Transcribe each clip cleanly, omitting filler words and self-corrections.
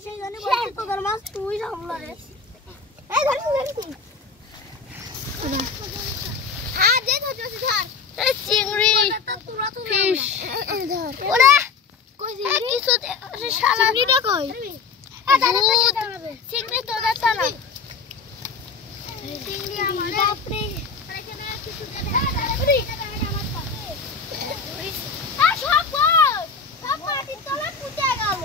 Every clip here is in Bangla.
সেই জন্য বলছি তোদের মাছ তুই সামলা রে এই ধরছি হ্যাঁ দে ধরছি ধর এই চিংড়ি ফিশ ধর ওরে কই চিংড়ি কিছু শালা চিংড়িটা কই চিংড়ি তো দাঁড়া না চিংড়ি আমার বাপরে এখানে কিছু দে আমার পাশে আ সব মাটির তলায় পুঁতে গেল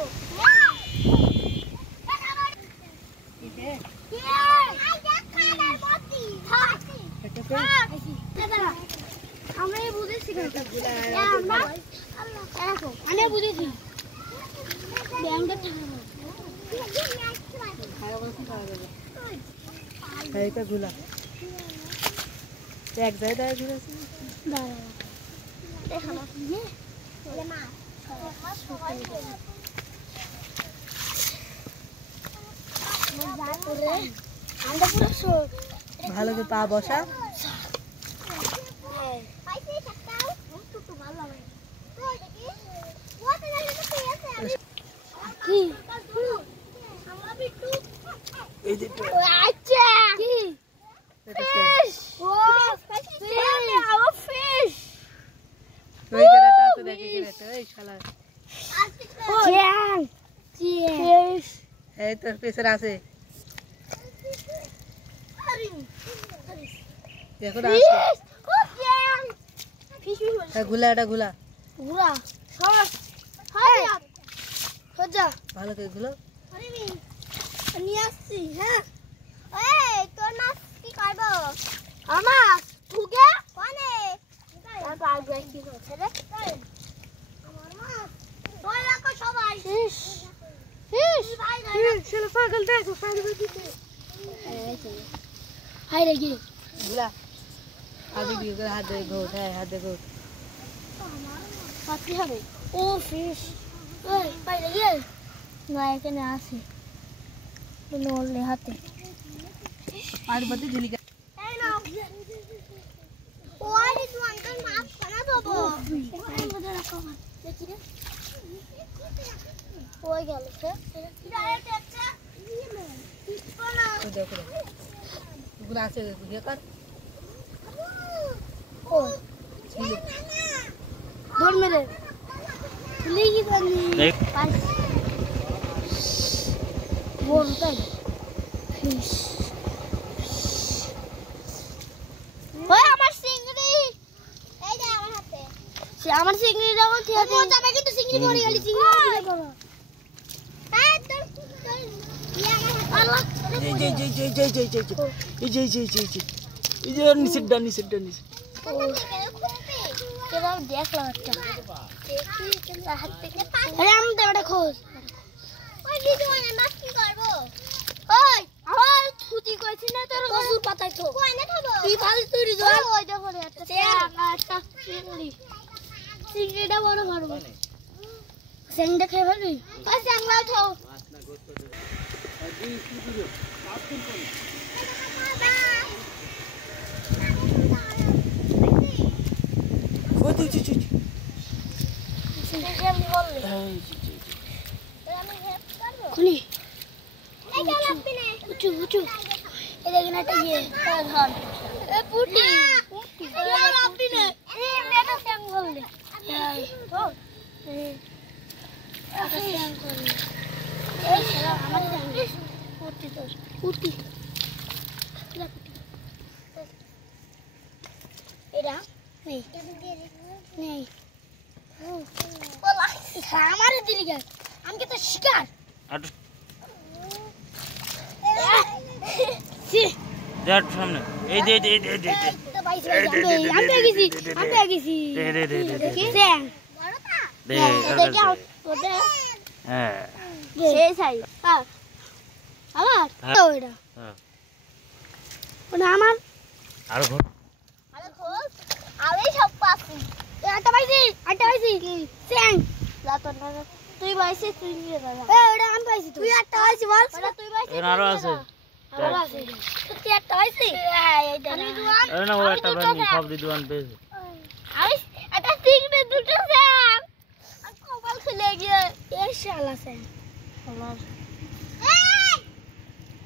আমরা বুঝেছি আমি বুঝেছি এইটা গুলা এক জায়গায় ঘুরেছি ভালো করে পা বসা এই তোর পেছনে আছে দেখো না ঘুলা এটা ঘুলা ঘুরা সর ভালো করে ঘুলো নিয়ে আসছি হ্যাঁ এই তোর মাছ কি করবো আমার ঠুকে কোনে তার পাগল কি করছে রে আমার মাছ তোর রাখো সবাই ফিশ ফিশ ভাই না চলো পাগল দেখো পাগল দিতে হাই রে কি ঘুলা আগে দিয়ে করে হাত দিয়ে ঘোট হ্যাঁ হাত দিয়ে ঘোট পাতি হবে ও ফিশ ওই বাইরে গিয়ে না এখানে আছে নলে হাতে আর বতে ঝুলি এই নাও ওই দিস আঙ্কেল মাছ খানা দেবো দেখি রে ওই গেল সে ডাইরেক্ট একটা না ওই দেখো গুলা আছে দিয়ে কর ও ঝিলি ধর মেরে লিখি জানি পাঁচ বলতাই ফিশ ওই আমার চিংড়ি এই যে আমার হাতে সে আমার চিংড়ি যখন ঠিক আছে ও যাবে কিন্তু চিংড়ি মরে গেল চিংড়ি মরে গেল এই তোর ইয়া আমার হাতে এই যে নিচের ডান কেন দেখলাম একটা দেখি হাত থেকে আরে আমি তো ওটা খোঁজ ওই দিদি ওই মাছ কি করব ওই আমার ছুটি কইছি না তোর কসুর পাতায় তো কই না খাবো তুই ভালো তুই জল ওই দেখো রে একটা একটা চিংড়িটা বড় করব স্যাংটা খেয়ে ভাবি ওই স্যাংলাও খাও ওই তুই খুলি উঁচু এই দেখেন একটা ইয়ে ধর এ পুটি আপনি নে এই মেটা স্যাং বললে ধর এই স্যাং করলে এই শালা আমার পুটি তোর পুটি এরা নেই নেই বলা আমার দিকে আমি তো শিকার দেখ সামনে এই দে আমি গেছি দেখি স্যাং বড়টা দে ওটা হ্যাঁ সেই সাই আমার তো এটা ওটা আমার আর ঘর আমি সব পাচ্ছি একটা পাইছি স্যাং লাতন তুই পাইছিস তুই নিয়ে যা ওটা আমি পাইছি তুই একটা পাইছিস বল ওটা তুই পাইছিস আরো আছে আরো আছে তুই একটা পাইছিস হ্যাঁ এইটা আমি দুয়ান আরে না ও একটা বানি সব দুয়ান পেয়েছে আমি একটা চিংড়ি দুটো স্যাং আর কপাল খুলে গিয়ে এই শালা স্যাং